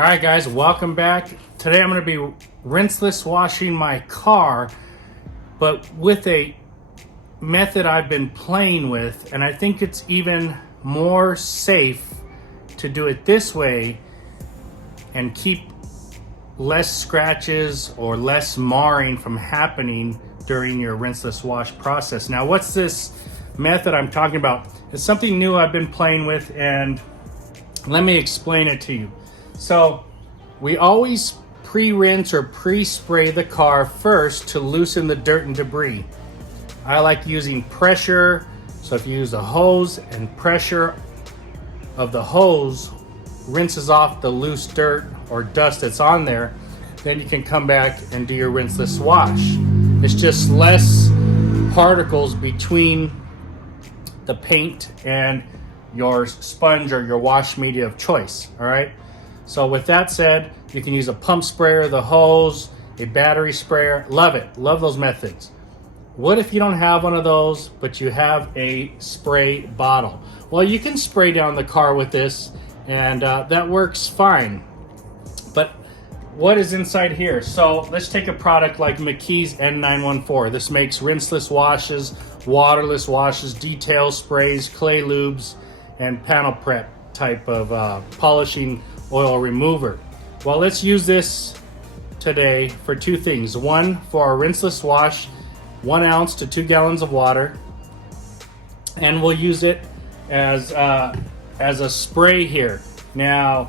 All right, guys, welcome back. Today I'm going to be rinseless washing my car, but with a method I've been playing with, and I think it's even more safe to do it this way and keep less scratches or less marring from happening during your rinseless wash process. Now, what's this method I'm talking about? It's something new I've been playing with, and let me explain it to you. So we always pre-rinse or pre-spray the car first to loosen the dirt and debris. I like using pressure, so if you use a hose and pressure of the hose rinses off the loose dirt or dust that's on there, then you can come back and do your rinseless wash. It's just less particles between the paint and your sponge or your wash media of choice, all right? So with that said, you can use a pump sprayer, the hose, a battery sprayer. Love it, love those methods. What if you don't have one of those, but you have a spray bottle? Well, you can spray down the car with this, and that works fine. But what is inside here? So let's take a product like McKee's N914. This makes rinseless washes, waterless washes, detail sprays, clay lubes, and panel prep type of polishing oil remover. Well, let's use this today for two things. One, for our rinseless wash, 1 ounce to 2 gallons of water, and we'll use it as a spray here. Now,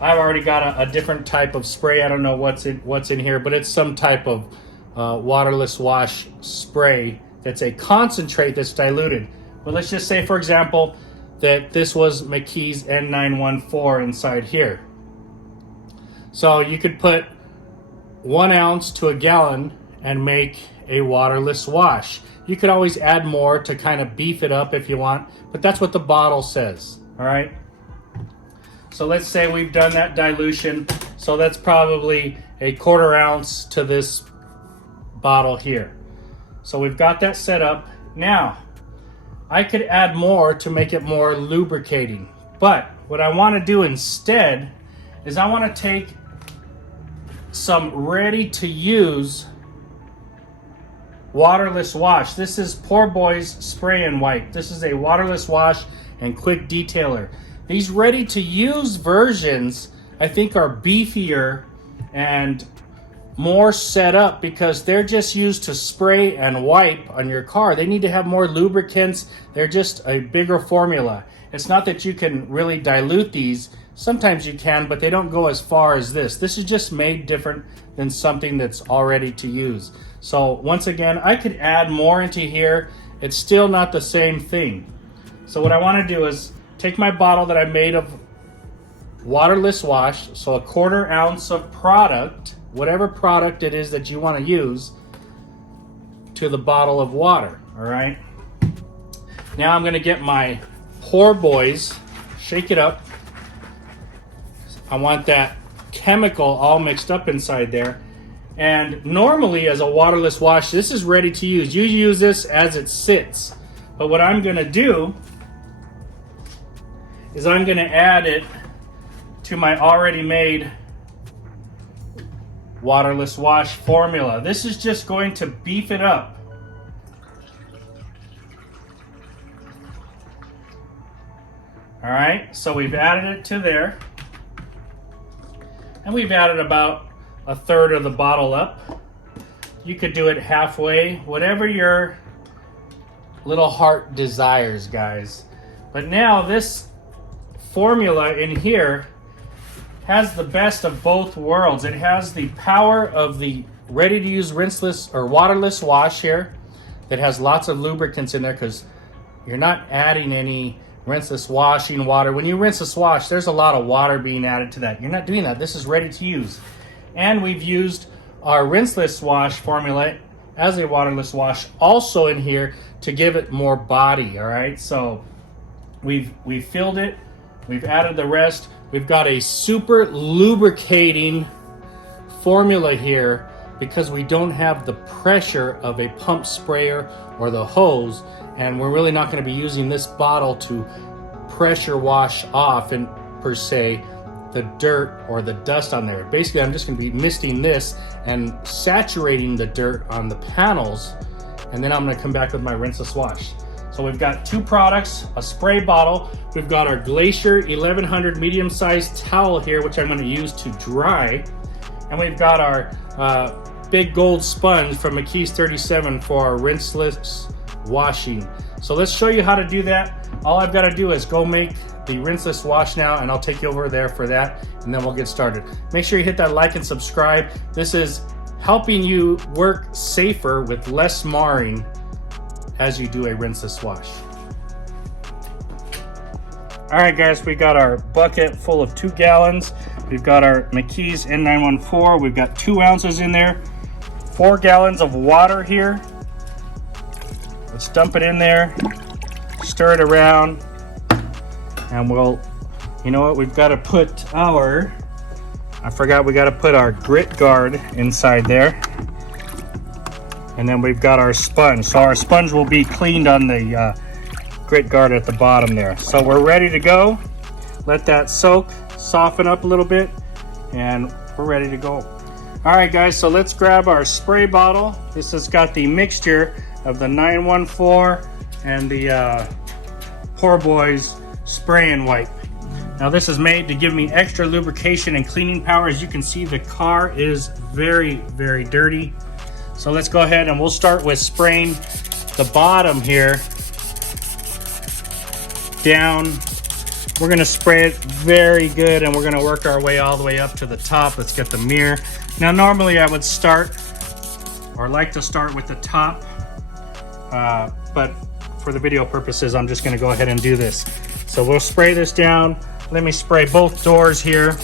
I've already got a different type of spray. I don't know what's in here, but it's some type of waterless wash spray that's a concentrate that's diluted. But let's just say, for example, that this was McKee's N914 inside here. So you could put 1 ounce to a gallon and make a waterless wash. You could always add more to kind of beef it up if you want, but that's what the bottle says, all right? So let's say we've done that dilution. So that's probably a 1/4 ounce to this bottle here. So we've got that set up. Now, I could add more to make it more lubricating. But what I want to do instead is I want to take some ready-to-use waterless wash. This is POORBOY'S Spray and Wipe. This is a waterless wash and quick detailer. These ready-to-use versions, I think, are beefier and more set up because they're just used to spray and wipe on your car. They need to have more lubricants. They're just a bigger formula. It's not that you can really dilute these. Sometimes you can, but they don't go as far as this. This is just made different than something that's already to use. So once again, I could add more into here. It's still not the same thing. So what I want to do is take my bottle that I made of waterless wash, so a 1/4 ounce of product, whatever product it is that you want to use, to the bottle of water, all right? Now I'm going to get my POORBOY'S, shake it up. I want that chemical all mixed up inside there. And normally as a waterless wash, this is ready to use. You use this as it sits. But what I'm going to do is I'm going to add it to my already made waterless wash formula. This is just going to beef it up. All right, so we've added it to there. And we've added about 1/3 of the bottle up. You could do it halfway, whatever your little heart desires, guys. But now this formula in here has the best of both worlds. It has the power of the ready-to-use rinseless or waterless wash here that has lots of lubricants in there because you're not adding any rinseless washing water. When you rinseless wash, there's a lot of water being added to that. You're not doing that. This is ready to use. And we've used our rinseless wash formula as a waterless wash also in here to give it more body, all right? So we've filled it. We've added the rest. We've got a super lubricating formula here because we don't have the pressure of a pump sprayer or the hose, and we're really not going to be using this bottle to pressure wash off and per se. the dirt or the dust on there. Basically, I'm just gonna be misting this and saturating the dirt on the panels, and then I'm gonna come back with my rinseless wash. So we've got two products, a spray bottle. We've got our Glacier 1100 medium-sized towel here, which I'm gonna use to dry. And we've got our big gold sponge from McKee's 37 for our rinseless washing. So let's show you how to do that. All I've got to do is go make the rinseless wash now, and I'll take you over there for that, and then we'll get started. Make sure you hit that like and subscribe. This is helping you work safer with less marring as you do a rinseless wash. All right, guys, we got our bucket full of 2 gallons. We've got our McKee's N914. We've got 2 ounces in there, 4 gallons of water here. Let's dump it in there, stir it around, and we'll, you know what, we've got to put our, I forgot we got to put our grit guard inside there. And then we've got our sponge. So our sponge will be cleaned on the grit guard at the bottom there. So we're ready to go. Let that soak, soften up a little bit, and we're ready to go. All right, guys, so let's grab our spray bottle. This has got the mixture of the 914 and the Poor Boys spray and wipe. Now this is made to give me extra lubrication and cleaning power. As you can see, the car is very, very dirty. So let's go ahead and we'll start with spraying the bottom here down. We're gonna spray it very good, and we're gonna work our way all the way up to the top. Let's get the mirror. Now normally I would start, or like to start with the top, but for the video purposes, I'm just gonna go ahead and do this. So we'll spray this down. Let me spray both doors here.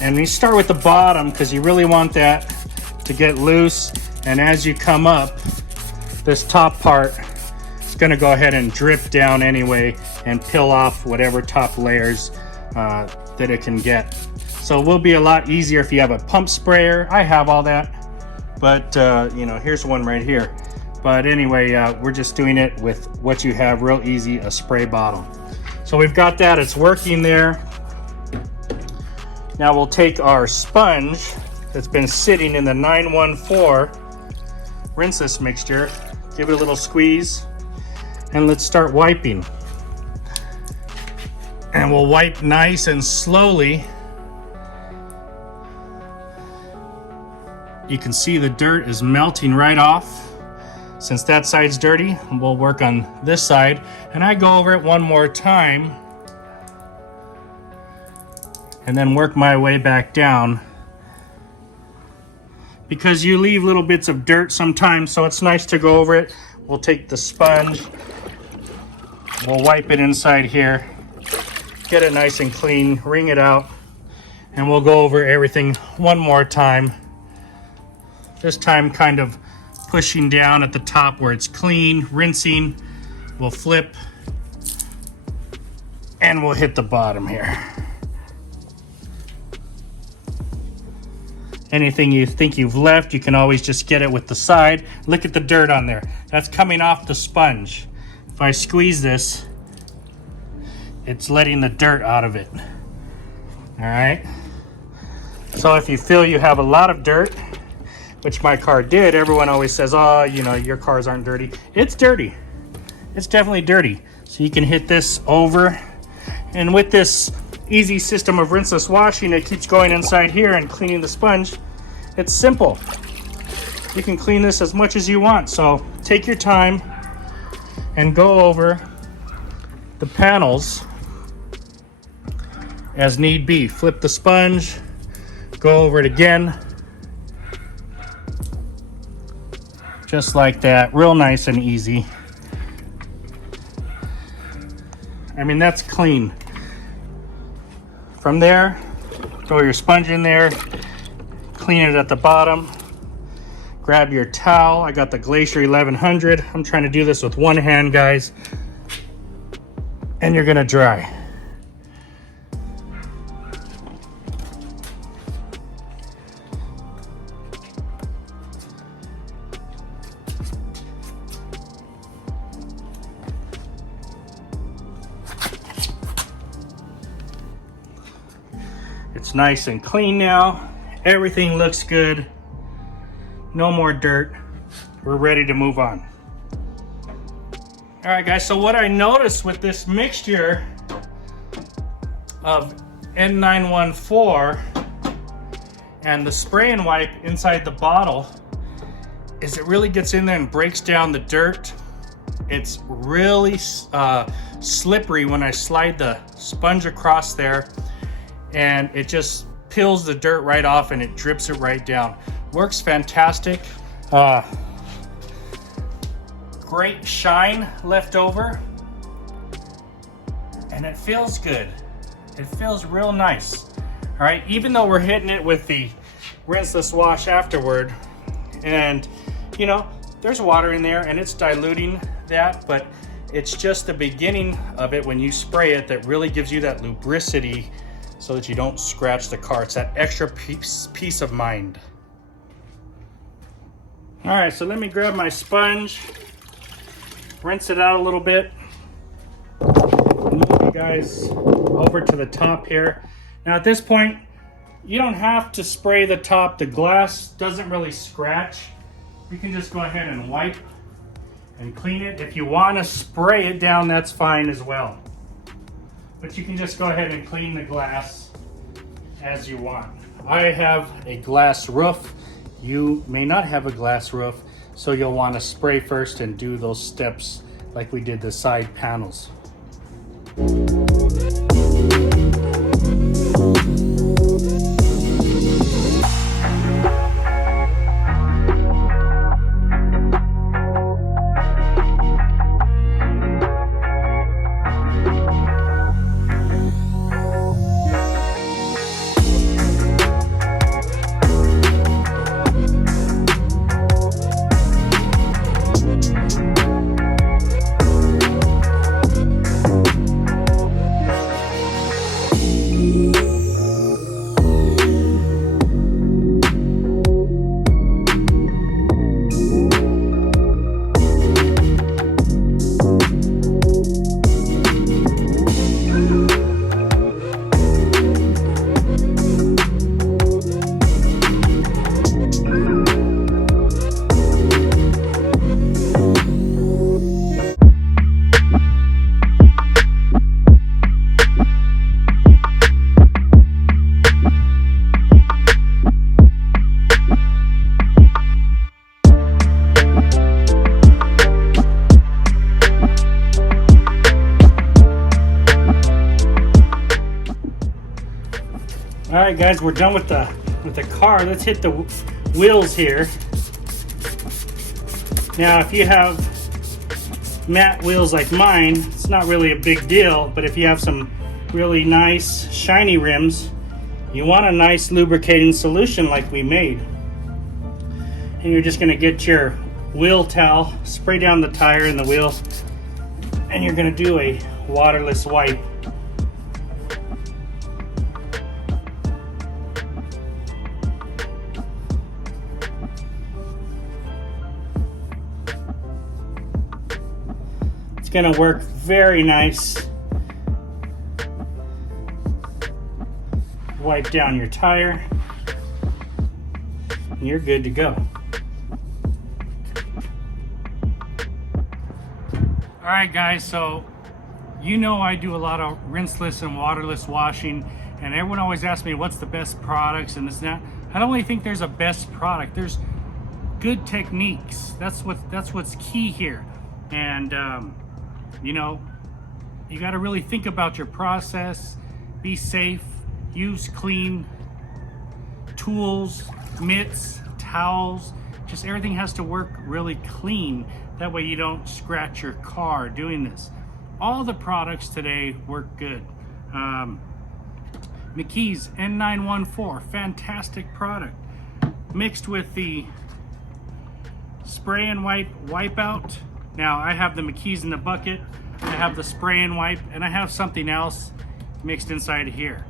And we start with the bottom because you really want that to get loose. And as you come up, this top part is gonna go ahead and drip down anyway and peel off whatever top layers that it can get. So it will be a lot easier if you have a pump sprayer. I have all that, but you know, here's one right here. But anyway, we're just doing it with what you have, real easy, a spray bottle. So we've got that, it's working there. Now we'll take our sponge that's been sitting in the 914 rinseless mixture, give it a little squeeze, and let's start wiping. And we'll wipe nice and slowly. You can see the dirt is melting right off. Since that side's dirty, we'll work on this side. And I go over it one more time and then work my way back down, because you leave little bits of dirt sometimes, so it's nice to go over it. We'll take the sponge, we'll wipe it inside here, get it nice and clean, wring it out, and we'll go over everything one more time. This time kind of pushing down at the top where it's clean, rinsing. We'll flip and we'll hit the bottom here. Anything you think you've left, you can always just get it with the side. Look at the dirt on there. That's coming off the sponge. If I squeeze this, it's letting the dirt out of it. All right. So if you feel you have a lot of dirt, which my car did, everyone always says, oh, you know, your cars aren't dirty. It's dirty. It's definitely dirty. So you can hit this over. And with this easy system of rinseless washing, it keeps going inside here and cleaning the sponge. It's simple. You can clean this as much as you want. So take your time and go over the panels as need be. Flip the sponge, go over it again. Just like that, real nice and easy. I mean, that's clean. From there, throw your sponge in there, clean it at the bottom, grab your towel. I got the Glacier 1100. I'm trying to do this with one hand, guys. And you're gonna dry. It's nice and clean now. Everything looks good. No more dirt. We're ready to move on. All right, guys, so what I noticed with this mixture of N914 and the spray and wipe inside the bottle is it really gets in there and breaks down the dirt. It's really slippery when I slide the sponge across there, and it just peels the dirt right off and it drips it right down. Works fantastic. Great shine left over, and it feels good. It feels real nice. All right, even though we're hitting it with the rinseless wash afterward, and you know, there's water in there and it's diluting that, but it's just the beginning of it when you spray it that really gives you that lubricity so that you don't scratch the car. It's that extra peace of mind. All right, so let me grab my sponge, rinse it out a little bit, and move you guys over to the top here. Now at this point, you don't have to spray the top. The glass doesn't really scratch. You can just go ahead and wipe and clean it. If you want to spray it down, that's fine as well. But you can just go ahead and clean the glass as you want. I have a glass roof. You may not have a glass roof, so you'll want to spray first and do those steps like we did the side panels. All right, guys, we're done with the car. Let's hit the wheels here. Now, if you have matte wheels like mine, it's not really a big deal, but if you have some really nice shiny rims, you want a nice lubricating solution like we made. And you're just gonna get your wheel towel, spray down the tire and the wheel, and you're gonna do a waterless wipe. Gonna work very nice. Wipe down your tire and you're good to go. All right, guys, so you know I do a lot of rinseless and waterless washing, and everyone always asks me what's the best products and this and that. I don't really think there's a best product. There's good techniques. That's what's key here. And you know, you got to really think about your process, be safe, use clean tools, mitts, towels, just everything has to work really clean. That way you don't scratch your car doing this. All the products today work good. McKee's N914, fantastic product. Mixed with the spray and wipe out. Now I have the McKee's in the bucket, I have the spray and wipe, and I have something else mixed inside here.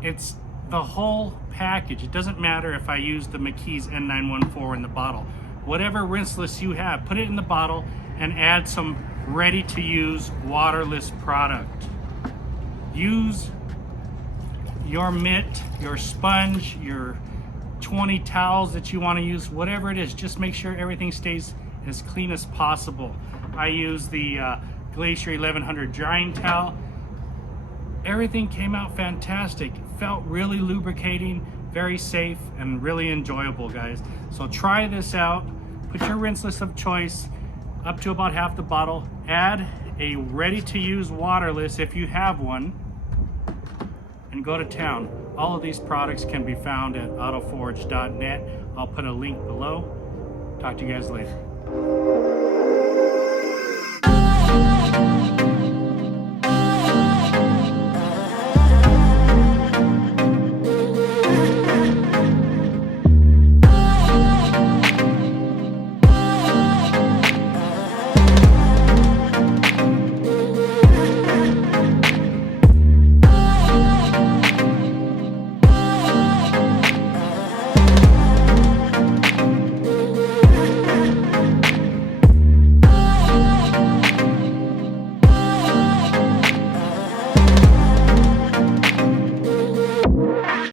It's the whole package. It doesn't matter if I use the McKee's N914 in the bottle. Whatever rinseless you have, put it in the bottle and add some ready to use waterless product. Use your mitt, your sponge, your 20 towels that you want to use, whatever it is, just make sure everything stays as clean as possible. I use the Glacier 1100 drying towel. Everything came out fantastic. Felt really lubricating, very safe, and really enjoyable, guys. So try this out. Put your rinseless of choice up to about half the bottle. Add a ready-to-use Waterless if you have one, and go to town. All of these products can be found at autoforge.net. I'll put a link below. Talk to you guys later.